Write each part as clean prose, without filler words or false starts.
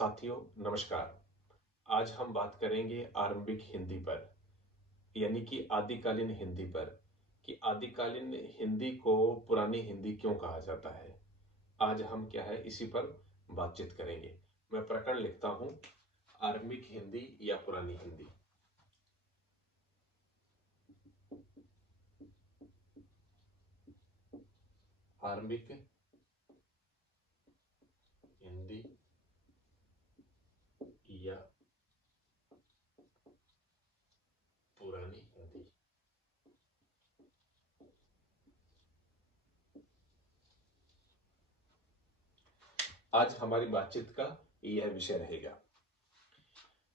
साथियों नमस्कार। आज हम बात करेंगे आरंभिक हिंदी पर, यानी कि आदिकालीन हिंदी पर, कि आदिकालीन हिंदी को पुरानी हिंदी क्यों कहा जाता है। आज हम क्या है इसी पर बातचीत करेंगे। मैं प्रकरण लिखता हूं, आरंभिक हिंदी या पुरानी हिंदी। आरंभिक हिंदी या पुरानी हिंदी। आज हमारी बातचीत का यह विषय रहेगा।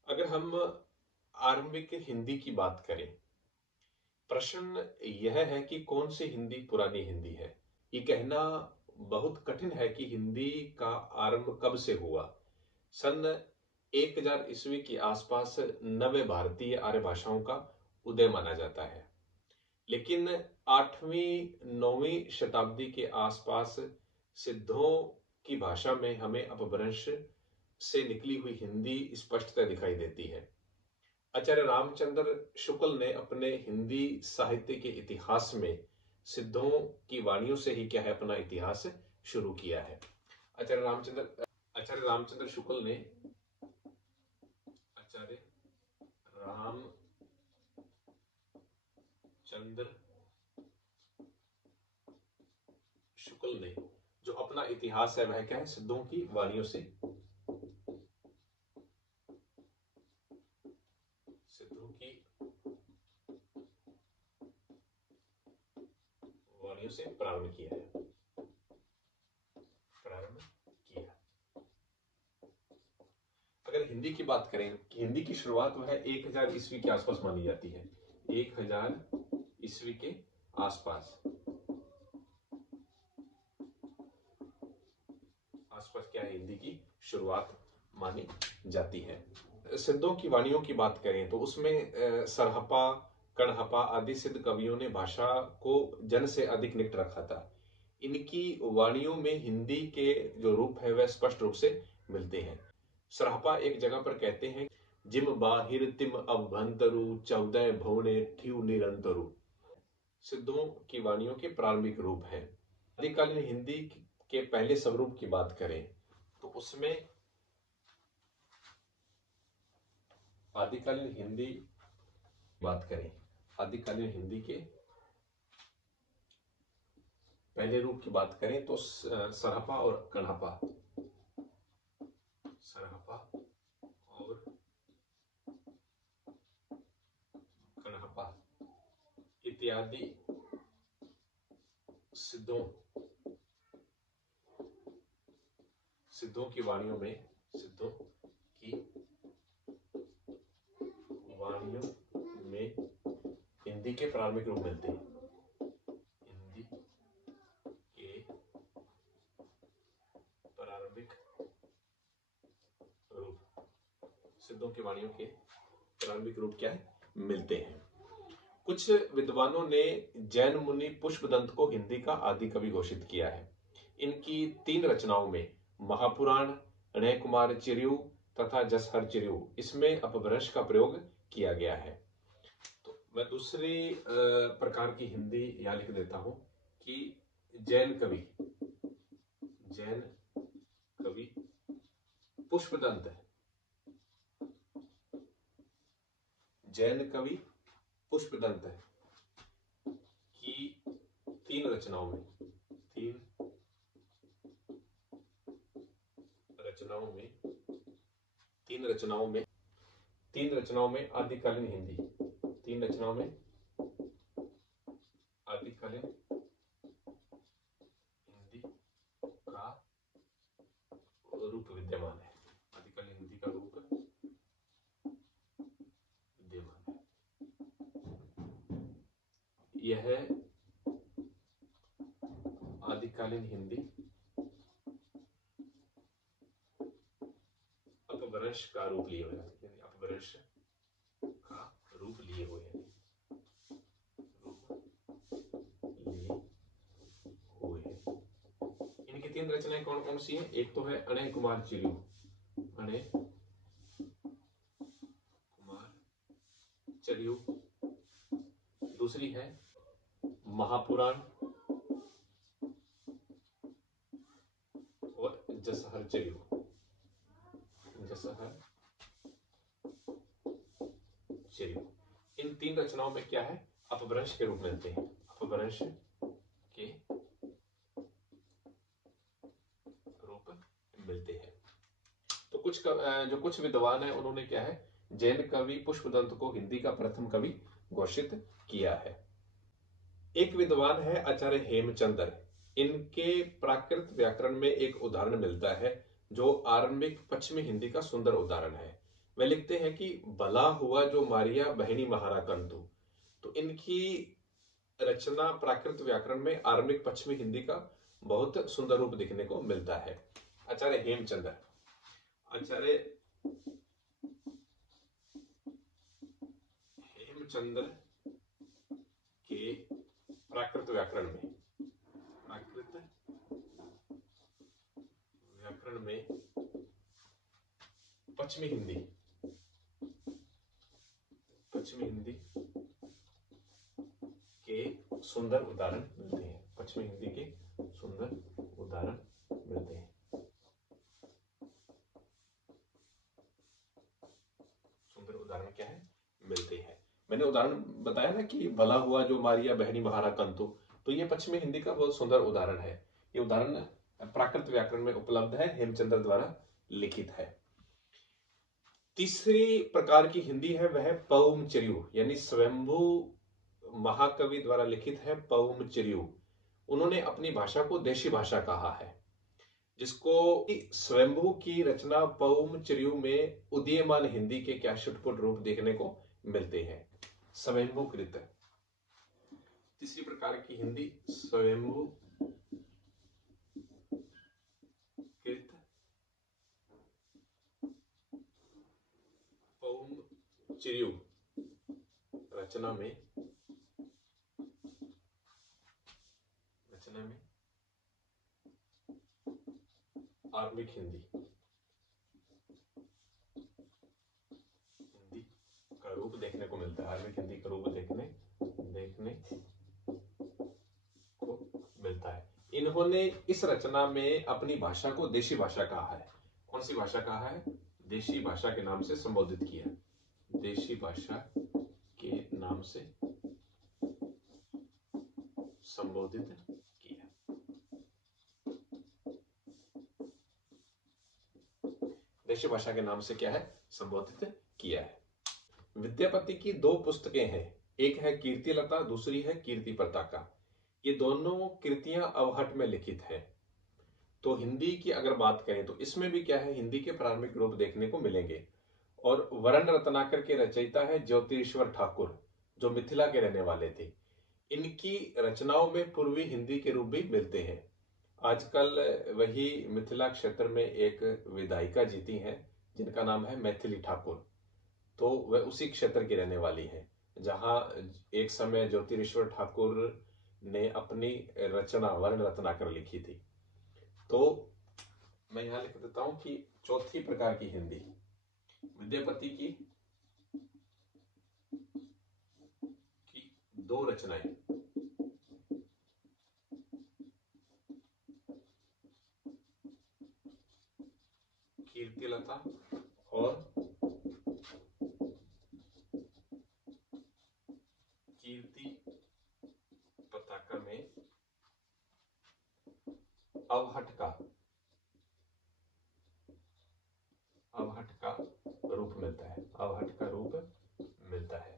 अगर हम आरंभिक हिंदी की बात करें, प्रश्न यह है कि कौन सी हिंदी पुरानी हिंदी है। ये कहना बहुत कठिन है कि हिंदी का आरंभ कब से हुआ। सन 1000 ईस्वी के आसपास नव भारतीय आर्य भाषाओं का उदय माना जाता है, लेकिन 8वीं 9वीं शताब्दी के आसपास सिद्धों की भाषा में हमें अपभ्रंश से निकली हुई हिंदी स्पष्टतः दिखाई देती है। आचार्य रामचंद्र शुक्ल ने अपने हिंदी साहित्य के इतिहास में सिद्धों की वाणियों से ही क्या है अपना इतिहास शुरू किया है। आचार्य रामचंद्र शुक्ल ने जो अपना इतिहास है वह क्या है सिद्धों की वाणियों से प्रारंभ किया। अगर हिंदी की बात करें कि हिंदी की शुरुआत वह 1000 ईस्वी के आसपास मानी जाती है। 1000 ईस्वी के आसपास क्या है हिंदी की शुरुआत मानी जाती है। सिद्धों की वाणियों की बात करें तो उसमें सरहपा, कणहपा आदि सिद्ध कवियों ने भाषा को जन से अधिक निकट रखा था। इनकी वाणियों में हिंदी के जो रूप है वह स्पष्ट रूप से मिलते हैं। सरहपा एक जगह पर कहते हैं, जिम बाहिर तिम अभ्यंतरु 14 भवने ठियु निरंतरु। सिद्धों की वाणियों के प्रारंभिक रूप हैं। आदिकालीन हिंदी के पहले स्वरूप की बात करें तो उसमें आदिकालीन हिंदी के पहले रूप की बात करें तो सरहपा और कणहपा इत्यादि सिद्धों की वाणियों में हिंदी के प्रारंभिक रूप मिलते हैं। सिद्धों की वाणियों के प्रारंभिक रूप क्या है मिलते हैं। कुछ विद्वानों ने जैन मुनि पुष्पदंत को हिंदी का आदि कवि घोषित किया है। इनकी 3 रचनाओं में महापुराण, अणय कुमार चिरयू तथा जसहर चिरयू, इसमें अपभ्रंश का प्रयोग किया गया है। तो मैं दूसरी प्रकार की हिंदी यहां लिख देता हूं कि जैन कवि पुष्पदंत है। जैन कवि पुष्पदंत है की 3 रचनाओं में आदिकालीन हिंदी का रूप विद्यमान है। आदिकालीन हिंदी का रूप विद्यमान है। यह है आदिकालीन हिंदी अपभ्रंश का रूप लिए हुए इनकी 3 रचनाएं कौन कौन सी हैं? एक तो है अणय कुमार चिरयू, ब्राह्मणे कुमार चर्यु। दूसरी है महापुराण और जसहर चर्यु। जसहर चर्यु, इन तीन रचनाओं में क्या है? अपभ्रंश के रूप मिलते हैं। अपभ्रंश के रूप मिलते हैं। तो जो कुछ विद्वान है उन्होंने क्या है, जैन कवि पुष्पदंत को हिंदी का प्रथम कवि घोषित किया है। एक विद्वान है आचार्य हेमचंद्र। इनके प्राकृत व्याकरण में एक उदाहरण मिलता है जो आरंभिक पश्चिमी हिंदी का सुंदर उदाहरण है। वे लिखते हैं कि भला हुआ जो मारिया बहनी महारा कंतु। तो इनकी रचना प्राकृत व्याकरण में आरंभिक पश्चिमी हिंदी का बहुत सुंदर रूप दिखने को मिलता है। आचार्य हेमचंद्र, आचार्य हेमचंद्र के प्राकृत व्याकरण में पश्चिमी हिंदी के सुंदर उदाहरण मिलते हैं। पश्चिमी हिंदी के सुंदर उदाहरण मिलते हैं। सुंदर उदाहरण क्या है? मिलते हैं। मैंने उदाहरण बताया ना कि भला हुआ जो मारिया बहनी महारा कंतु, तो ये पश्चिमी हिंदी का बहुत सुंदर उदाहरण है। ये उदाहरण प्राकृत व्याकरण में उपलब्ध है, हेमचंद्र द्वारा लिखित है। तीसरी प्रकार की हिंदी है वह पौम चर्यु, यानी स्वयंभू महाकवि द्वारा लिखित है पौम चर्यु। उन्होंने अपनी भाषा को देशी भाषा कहा है, जिसको स्वयंभू की रचना पौम चर्यु में उदीयमान हिंदी के क्या छुटपुट रूप देखने को मिलते हैं। स्वयंभूकृत, तीसरी प्रकार की हिंदी स्वयंभू पौम चर्यु रचना में आरंभिक हिंदी का रूप देखने को मिलता है। आरंभिक हिंदी का रूप देखने को मिलता है। इन्होंने इस रचना में अपनी भाषा को देशी भाषा कहा है। कौन सी भाषा कहा है? देशी भाषा के नाम से संबोधित किया। देशी भाषा के नाम से संबोधित किया। देशी भाषा के नाम से क्या है? संबोधित किया है। विद्यापति की दो पुस्तकें हैं, एक है कीर्तिलता, दूसरी है कीर्ति पताका। ये दोनों कृतियां अवहट में लिखित है। तो हिंदी की अगर बात करें तो इसमें भी क्या है, हिंदी के प्रारंभिक रूप देखने को मिलेंगे। और वरण रत्नाकर के रचयिता है ज्योतिरीश्वर ठाकुर, जो मिथिला के रहने वाले थे। इनकी रचनाओं में पूर्वी हिंदी के रूप भी मिलते हैं। आजकल वही मिथिला क्षेत्र में एक विधायिका जीती हैं जिनका नाम है मैथिली ठाकुर। तो वह उसी क्षेत्र की रहने वाली है जहां एक समय ज्योतिरीश्वर ठाकुर ने अपनी रचना वर्ण रत्नाकर लिखी थी। तो मैं यहां लिख देता हूं कि चौथी प्रकार की हिंदी विद्यापति की दो रचनाएं, कीर्तिलता और कीर्ति पताका में अवहट का रूप मिलता है। अवहट का रूप मिलता है।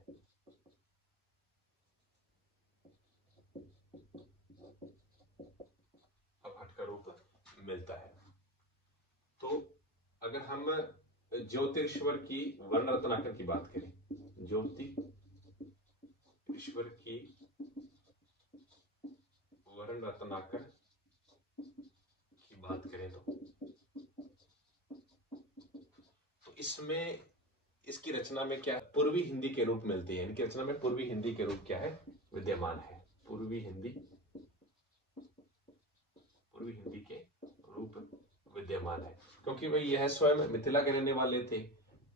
अवहट का रूप मिलता है। तो अगर हम ज्योतिरीश्वर की वर्ण रत्नाकर की बात करें, ज्योतिरीश्वर की वर्ण रत्नाकर की बात करें तो इसमें इसकी रचना में क्या पूर्वी हिंदी के रूप मिलते हैं। इनकी रचना में पूर्वी हिंदी के रूप क्या है? विद्यमान है। पूर्वी हिंदी के रूप विद्यमान है। क्योंकि भाई यह स्वयं मिथिला के रहने वाले थे,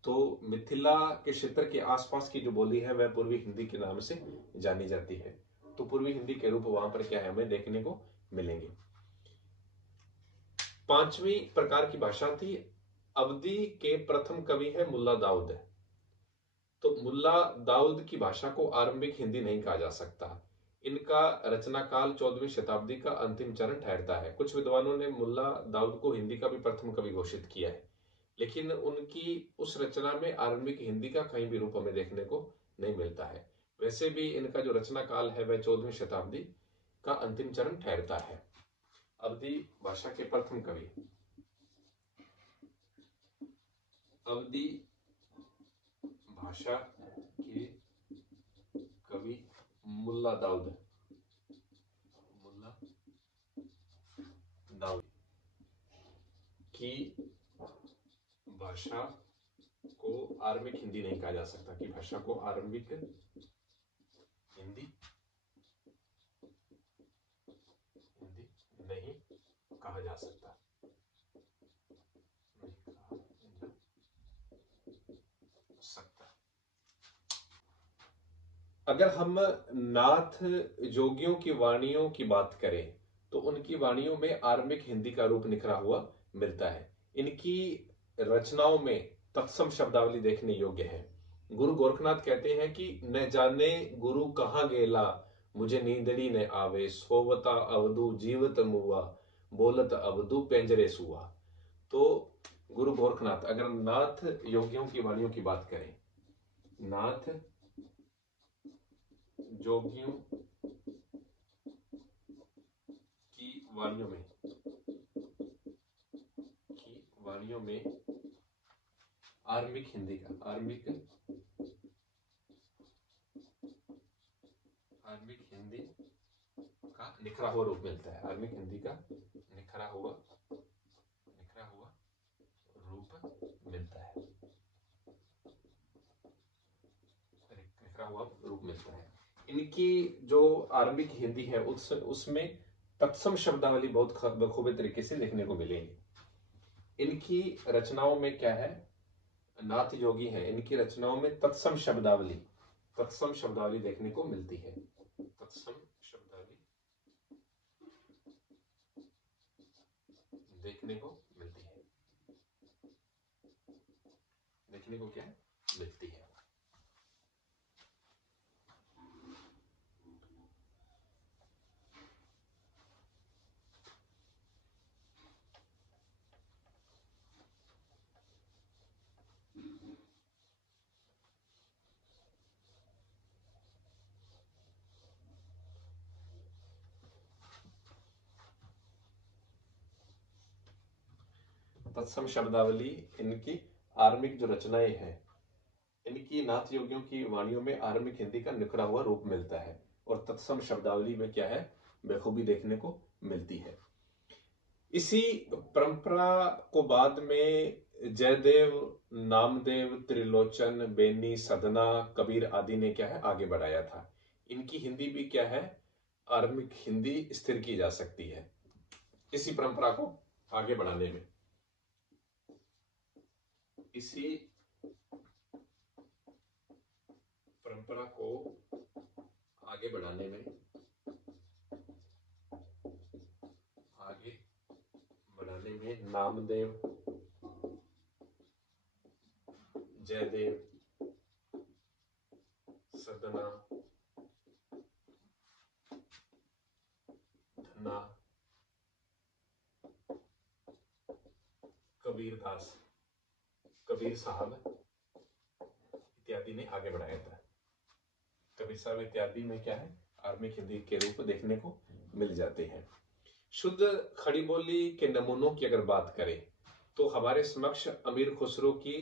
तो मिथिला के क्षेत्र के आसपास की जो बोली है वह पूर्वी हिंदी के नाम से जानी जाती है। तो पूर्वी हिंदी के रूप वहां पर क्या है हमें देखने को मिलेंगे। पांचवी प्रकार की भाषा थी अवधी के प्रथम कवि है मुल्ला दाऊद। तो मुल्ला दाऊद की भाषा को आरंभिक हिंदी नहीं कहा जा सकता। इनका रचना काल 14वीं शताब्दी का अंतिम चरण ठहरता है। कुछ विद्वानों ने मुल्ला दाऊद को हिंदी का भी प्रथम कवि घोषित किया है, लेकिन उनकी उस रचना में आरंभिक हिंदी का कहीं भी रूप हमें देखने को नहीं मिलता है। वैसे भी इनका जो रचना काल है वह 14वीं शताब्दी का अंतिम चरण ठहरता है। अवधी भाषा के प्रथम कवि अवधी भाषा के कवि मुल्ला दाऊद की भाषा को आरंभिक हिंदी नहीं कहा जा सकता, कि भाषा को आरंभिक हिंदी नहीं कहा जा सकता, अगर हम नाथ जोगियों की वाणियों की बात करें तो उनकी वाणियों में आरंभिक हिंदी का रूप निखरा हुआ मिलता है। इनकी रचनाओं में तत्सम शब्दावली देखने योग्य है। गुरु गोरखनाथ कहते हैं कि न जाने गुरु कहाँ गेला, मुझे नींदड़ी न आवे, सोवता अवधु जीवत मुआ, बोलत अवधु पेंजरे सुआ। तो गुरु गोरखनाथ, अगर नाथ योगियों की वाणियों की बात करें, नाथ जोगियों की वाणियों में आरंभिक हिंदी का निखरा हुआ रूप मिलता है। आरंभिक हिंदी का निखरा हुआ रूप मिलता है। इनकी जो आरंभिक हिंदी है उसमें तत्सम शब्दावली बहुत बखूबी तरीके से देखने को मिलेंगी। इनकी रचनाओं में क्या है, नाथ योगी है, इनकी रचनाओं में तत्सम शब्दावली देखने को मिलती है। तत्सम शब्दावली देखने को क्या मिलती है। तत्सम शब्दावली इनकी आरंभिक जो रचनाएं हैं, इनकी नाथ योगियों की वाणियों में आरंभिक हिंदी का निखरा हुआ रूप मिलता है और तत्सम शब्दावली में क्या है बेखूबी देखने को मिलती है। इसी परंपरा को बाद में जयदेव, नामदेव, त्रिलोचन, बेनी, सदना, कबीर आदि ने क्या है आगे बढ़ाया था। इनकी हिंदी भी क्या है आरंभिक हिंदी स्थिर की जा सकती है। इसी परंपरा को आगे बढ़ाने में नामदेव, जयदेव, सदना, धन्ना, कबीर साहब इत्यादि ने आगे बढ़ाया था। कबीर साहब इत्यादि में क्या है आरंभिक हिंदी के रूप देखने को मिल जाते हैं। शुद्ध खड़ी बोली के नमूनों की अगर बात करें तो हमारे समक्ष अमीर खुसरो की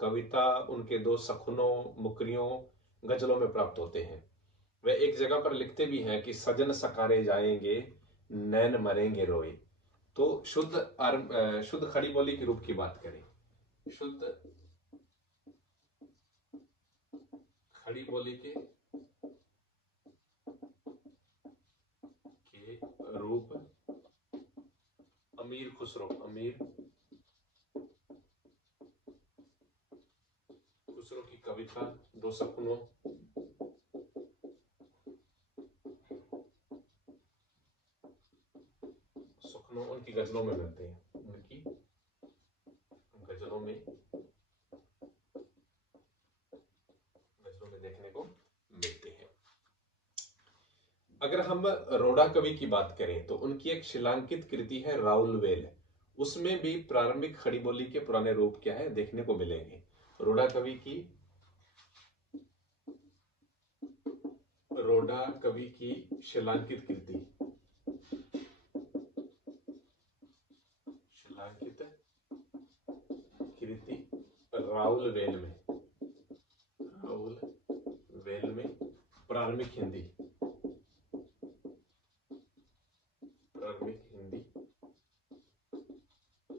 कविता उनके दो सखनों, मुकरियों, गजलों में प्राप्त होते हैं। वे एक जगह पर लिखते भी हैं कि सजन सकारे जाएंगे, नैन मरेंगे रोए। तो शुद्ध खड़ी बोली के रूप की बात करें, शुद्ध खड़ी बोली के रूप अमीर खुसरो दूसरों की कविता, दो सपनों, सपनों उनकी गजलों में मिलते हैं, उनकी गजलों में देखने को मिलते हैं। अगर हम रोडा कवि की बात करें तो उनकी एक शिलांकित कृति है राउलवेल, उसमें भी प्रारंभिक खड़ी बोली के पुराने रूप क्या है देखने को मिलेंगे। रोडा कवि की शिलांकित कृति, राउलवेल में प्रारंभिक हिंदी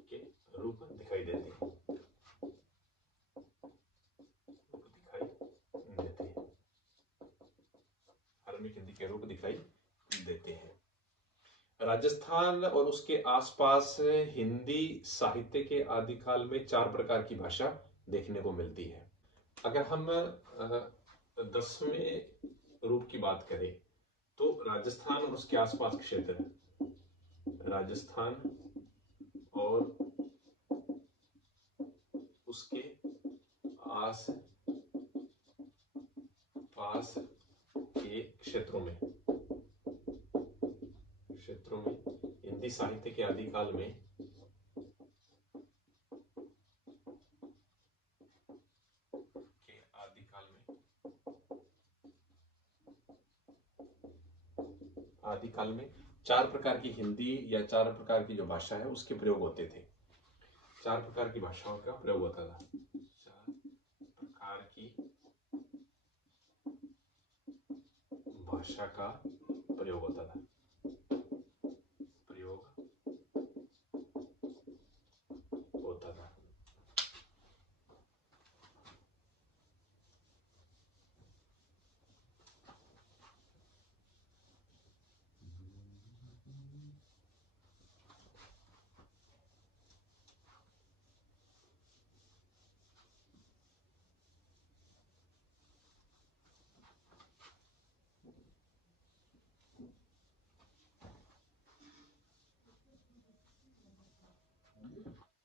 के रूप दिखाई देते हैं, प्रारंभिक हिंदी के रूप दिखाई देते हैं। राजस्थान और उसके आसपास हिंदी साहित्य के आदिकाल में 4 प्रकार की भाषा देखने को मिलती है। अगर हम 10वें रूप की बात करें तो राजस्थान और उसके आसपास क्षेत्र, राजस्थान और उसके आस पास के क्षेत्रों में हिंदी साहित्य के आदिकाल में आदिकाल में 4 प्रकार की हिंदी या 4 प्रकार की जो भाषा है उसके प्रयोग होते थे। 4 प्रकार की भाषाओं का प्रयोग होता था। 4 प्रकार की भाषा का प्रयोग होता था।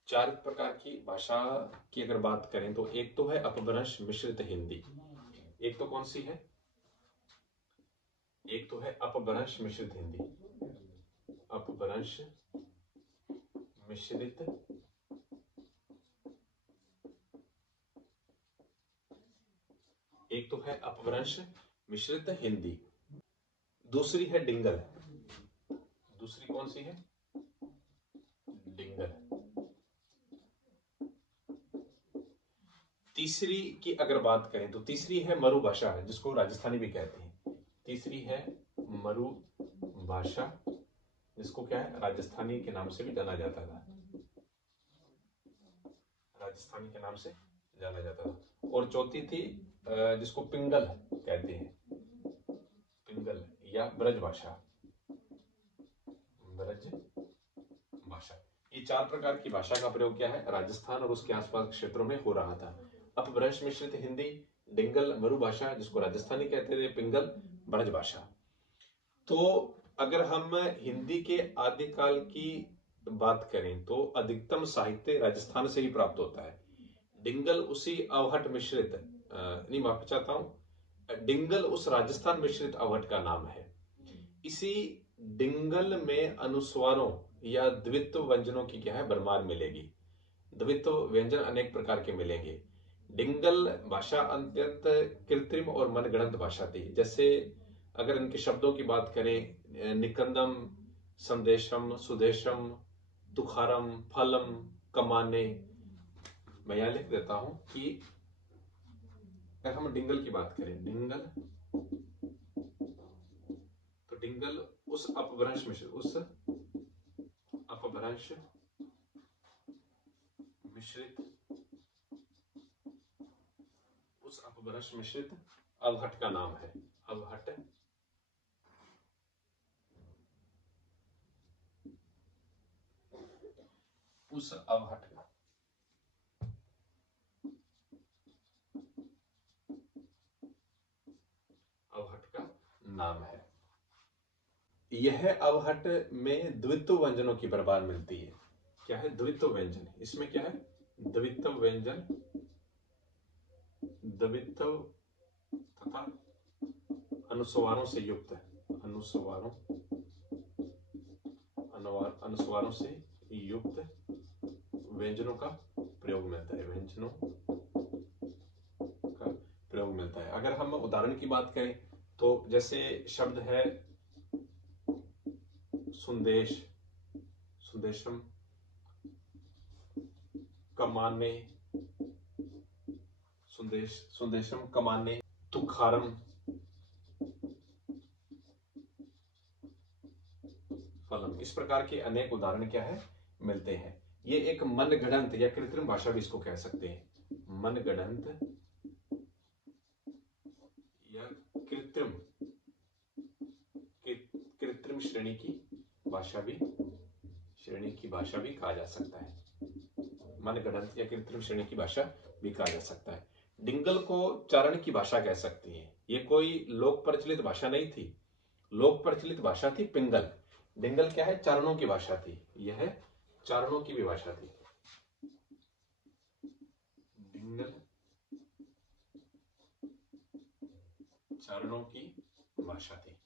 चार प्रकार की भाषा की अगर बात करें तो एक तो है अपभ्रंश मिश्रित हिंदी। एक तो कौन सी है? एक तो है अपभ्रंश मिश्रित हिंदी। अपभ्रंश मिश्रित एक तो है अपभ्रंश मिश्रित हिंदी। दूसरी है डिंगल। दूसरी कौन सी है? डिंगल। तीसरी की अगर बात करें तो तीसरी है मरु भाषा, जिसको राजस्थानी भी कहते हैं। तीसरी है मरु भाषा, जिसको क्या है राजस्थानी के नाम से भी जाना जाता था। राजस्थानी के नाम से जाना जाता था। और चौथी थी जिसको पिंगल कहते हैं, पिंगल या ब्रज भाषा। ब्रज भाषा। ये 4 प्रकार की भाषा का प्रयोग क्या है राजस्थान और उसके आसपास क्षेत्रों में हो रहा था। अपभ्रंश मिश्रित हिंदी, डिंगल मरु भाषा जिसको राजस्थानी कहते थे, पिंगल ब्रज भाषा। तो अगर हम हिंदी के आदिकाल की बात करें तो अधिकतम साहित्य राजस्थान से ही प्राप्त होता है। डिंगल उसी अवहट मिश्रित नहीं माफी चाहता हूं, डिंगल उस राजस्थान मिश्रित अवहट का नाम है। इसी डिंगल में अनुस्वारों या द्वित्व व्यंजनों की क्या है भरमार मिलेगी। द्वित्व व्यंजन अनेक प्रकार के मिलेंगे। डिंगल भाषा अत्यंत कृत्रिम और मनगढ़ंत भाषा थी। जैसे अगर इनके शब्दों की बात करें, निकंदम, संदेशम, सुदेशम, तुखारम, फलम, कमाने। मैं यहां लिख देता हूं कि अगर हम डिंगल की बात करें, डिंगल तो डिंगल उस अपभ्रंश मिश्रित अवहट का नाम है। अवहट उस अवहट का नाम है। यह अवहट में द्वित्व व्यंजनों की प्रबाल मिलती है। क्या है? द्वित्व व्यंजन। इसमें क्या है? द्वित्व व्यंजन, द्वित्व तथा अनुस्वारों से युक्त है। अनुस्वारों से युक्त व्यंजनों का प्रयोग मिलता है। व्यंजनों का प्रयोग मिलता है। अगर हम उदाहरण की बात करें तो जैसे शब्द है सुंदेश, सुंदेशम, कमाने, सुंदेशम कमाने, तुखारम, फलम। इस प्रकार के अनेक उदाहरण क्या है? मिलते हैं। ये एक मनगढ़ंत या कृत्रिम भाषा भी इसको कह सकते हैं। मनगढ़ंत या कृत्रिम श्रेणी की भाषा भी कहा जा सकता है। मनगढ़ंत या कृत्रिम श्रेणी की भाषा भी कहा जा सकता है। डिंगल को चारण की भाषा कह सकती है। ये कोई लोक प्रचलित भाषा नहीं थी। लोक प्रचलित भाषा थी पिंगल। डिंगल क्या है? चारणों की भाषा थी। यह चारणों की भी भाषा थी। डिंगल चारणों की भाषा थी।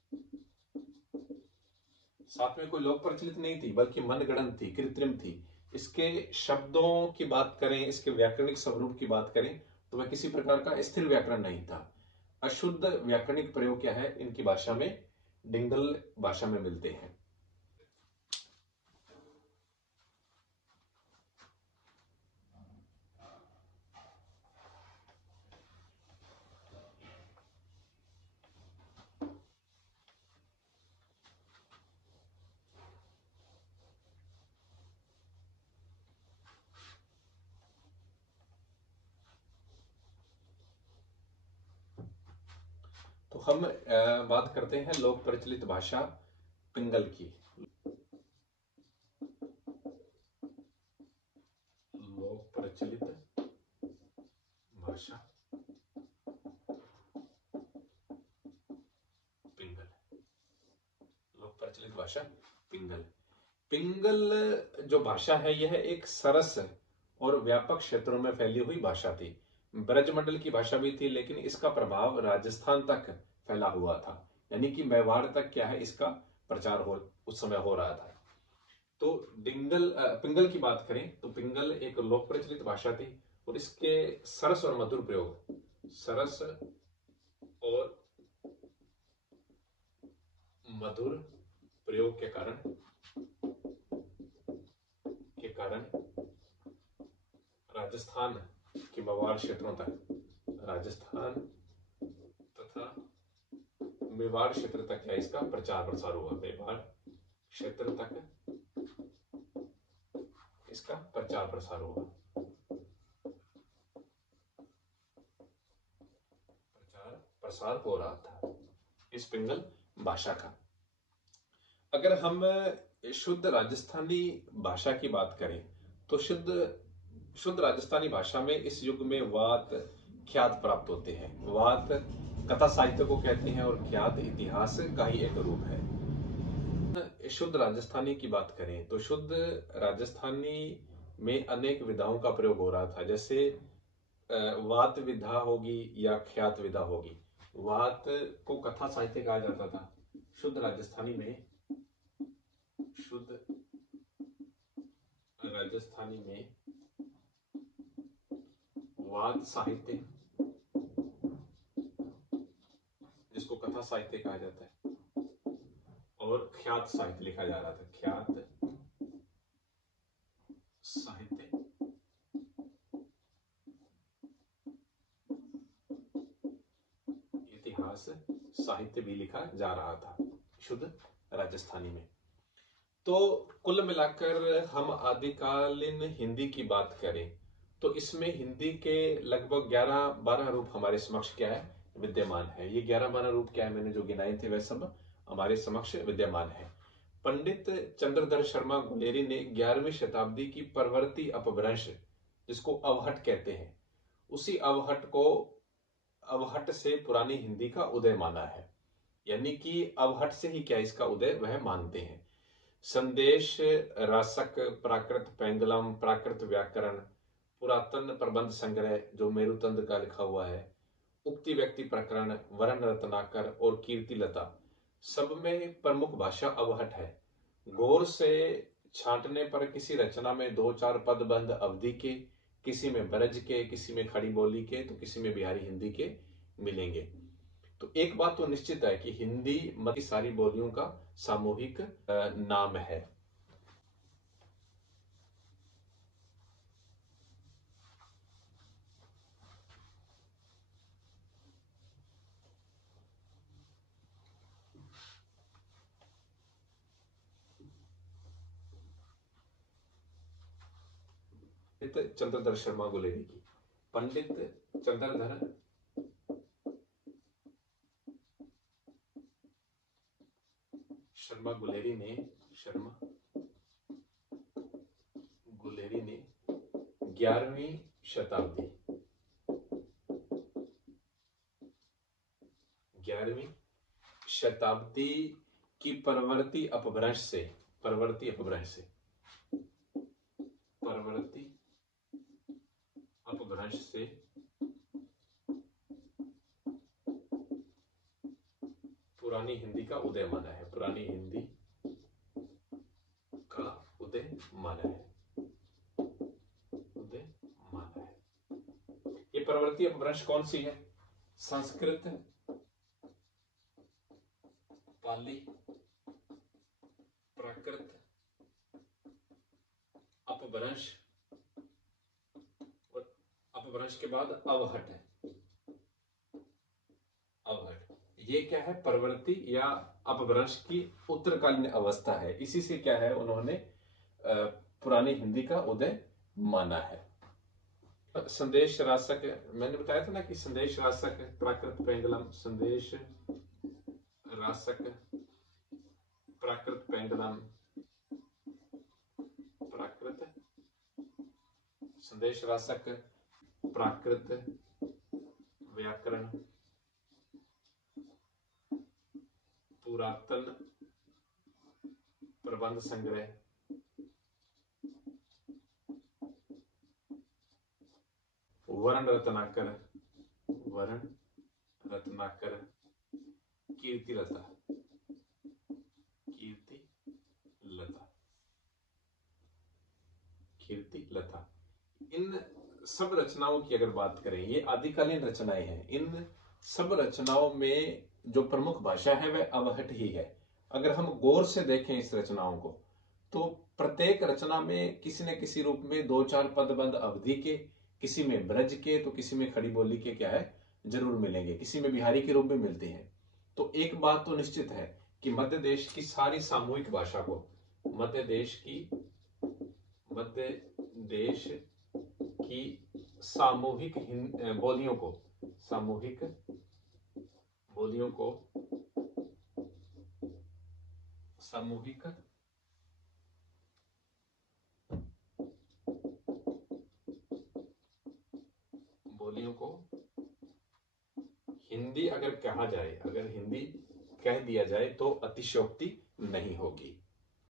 साथ में कोई लोक प्रचलित नहीं थी, बल्कि मनगढ़ंत थी, कृत्रिम थी। इसके शब्दों की बात करें, इसके व्याकरणिक स्वरूप की बात करें तो वह किसी प्रकार का स्थिर व्याकरण नहीं था। अशुद्ध व्याकरणिक प्रयोग क्या है? इनकी भाषा में, डिंगल भाषा में मिलते हैं। तो हम बात करते हैं लोक प्रचलित भाषा पिंगल की। लोक प्रचलित भाषा पिंगल। लोक प्रचलित भाषा पिंगल। पिंगल जो भाषा है यह एक सरस और व्यापक क्षेत्रों में फैली हुई भाषा थी। ब्रजमंडल की भाषा भी थी, लेकिन इसका प्रभाव राजस्थान तक फैला हुआ था। यानी कि मेवाड़ तक क्या है? इसका प्रचार उस समय हो रहा था। तो पिंगल की बात करें तो पिंगल एक लोक प्रचलित भाषा थी और इसके सरस और मधुर प्रयोग, सरस और मधुर प्रयोग के कारण राजस्थान के मेवाड़ क्षेत्रों तक, राजस्थान तथा मेवाड़ क्षेत्र तक क्या इसका प्रचार प्रसार हुआ। मेवाड़ क्षेत्र तक इसका प्रचार प्रसार हुआ। प्रचार प्रसार हो रहा था इस पिंगल भाषा का। अगर हम शुद्ध राजस्थानी भाषा की बात करें तो शुद्ध राजस्थानी भाषा में इस युग में वात, ख्यात प्राप्त होते हैं। वात कथा साहित्य को कहते हैं और ख्यात इतिहास का ही एक रूप है। शुद्ध राजस्थानी की बात करें तो शुद्ध राजस्थानी में अनेक विधाओं का प्रयोग हो रहा था। जैसे वात विधा होगी या ख्यात विधा होगी। वात को कथा साहित्य कहा जाता था। शुद्ध राजस्थानी में वाद साहित्य, जिसको कथा साहित्य कहा जाता है, और ख्यात साहित्य लिखा जा रहा था। ख्यात साहित्य, इतिहास साहित्य भी लिखा जा रहा था शुद्ध राजस्थानी में। तो कुल मिलाकर हम आदिकालीन हिंदी की बात करें तो इसमें हिंदी के लगभग 11-12 रूप हमारे समक्ष क्या है? विद्यमान है। ये 11-12 रूप क्या है? मैंने जो गिनाए थे वह सब हमारे समक्ष विद्यमान है। पंडित चंद्रधर शर्मा गुलेरी ने 11वीं शताब्दी की परवर्ती अपभ्रंश, जिसको अवहट कहते हैं, उसी अवहट से पुरानी हिंदी का उदय माना है। यानी कि अवहट से ही क्या इसका उदय वह मानते हैं। संदेश रासक, प्राकृत पेंगलम, प्राकृत व्याकरण, पुरातन प्रबंध संग्रह जो मेरुतंद का लिखा हुआ है, उक्ति व्यक्ति प्रकरण, वर्ण रत्नाकर और कीर्तिलता, सब में प्रमुख भाषा अवहट है। गौर से छांटने पर किसी रचना में 2-4 पदबंध अवधि के, किसी में ब्रज के, किसी में खड़ी बोली के, तो किसी में बिहारी हिंदी के मिलेंगे। तो एक बात तो निश्चित है कि हिंदी मत की सारी बोलियों का सामूहिक नाम है। चंद्रधर शर्मा गुलेरी की, पंडित चंद्रधर शर्मा गुलेरी ने 11वीं शताब्दी 11वीं शताब्दी की परवर्ती अपभ्रंश से पुरानी हिंदी का उदय माना है। ये परवर्ती अपभ्रंश कौन सी है? संस्कृत, पाली, प्राकृत अपभ्रंश, और अपभ्रंश के बाद अवहट है। ये क्या है? परवर्ती या अपभ्रंश की उत्तरकालीन अवस्था है। इसी से क्या है, उन्होंने पुरानी हिंदी का उदय माना है। संदेश रासक, मैंने बताया था ना कि संदेश रासक, प्राकृत पेंगलम, संदेश रासक, प्राकृत पेंगलम, संदेश रासक, प्राकृत व्याकरण, पुरातन प्रबंध संग्रह, वर्ण रत्नाकर, कीर्तिलता। इन सब रचनाओं की अगर बात करें, ये आदिकालीन रचनाएं हैं। इन सब रचनाओं में जो प्रमुख भाषा है वह अवहट ही है। अगर हम गौर से देखें इस रचनाओं को, तो प्रत्येक रचना में किसी न किसी रूप में 2-4 पदबंध अवधि के, किसी में ब्रज के, तो किसी में खड़ी बोली के क्या है, जरूर मिलेंगे। किसी में बिहारी के रूप में मिलते हैं। तो एक बात तो निश्चित है कि मध्य देश की सारी सामूहिक भाषा को, मध्य देश की सामूहिक बोलियों को हिंदी अगर हिंदी कह दिया जाए तो अतिशयोक्ति नहीं होगी।